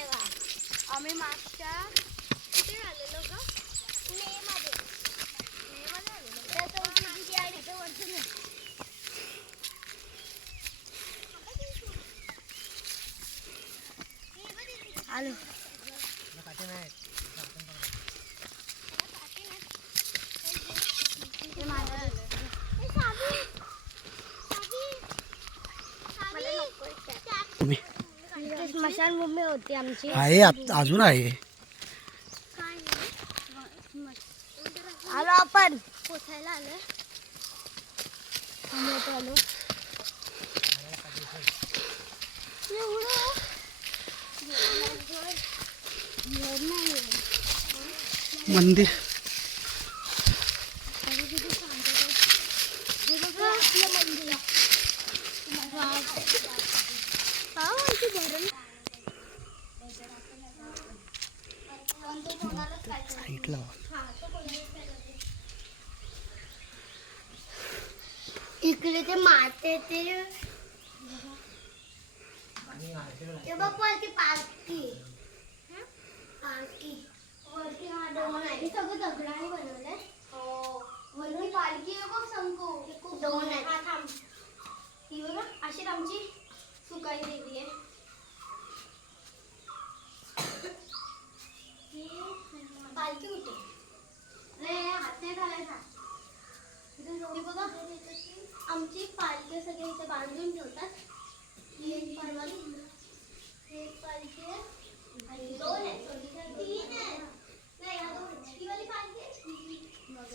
तेव्हा आम्ही मागच्या कुठे आलेलो ग? मे मध्ये मे मध्ये आलेलो त्या चौथीची ती आहे तिथे आलो हे माझं आलं. हे साबी. साबी. साबी. इथे स्मशानभूमी होती आमची आहे आत- अजून आहे आलो आपण पोचायला आलो आम्ही आता आलो एवढं? घर नाही आहे. मंदिर आणि किती शांत आहे. हे बघा आपलं मंदिर इथे धरण. साईडला इकडे ते माते ते ते बघ वरती पालखी हं? पालखी वरती हा आहे हे। सगळं दगडाने बनवलंय वरती पालखी आहे बघ हे खूप दोन आहे हा। थांब ही बघा अशी आमची सुकाई। हे बघा आमची पालखी सगळे इथे बांधून ठेवतात. हे एक पालखी हे एक पालखी आणि दोन आहेत. तीन आहेत. नाही हा दोन ही वाली पालखी मग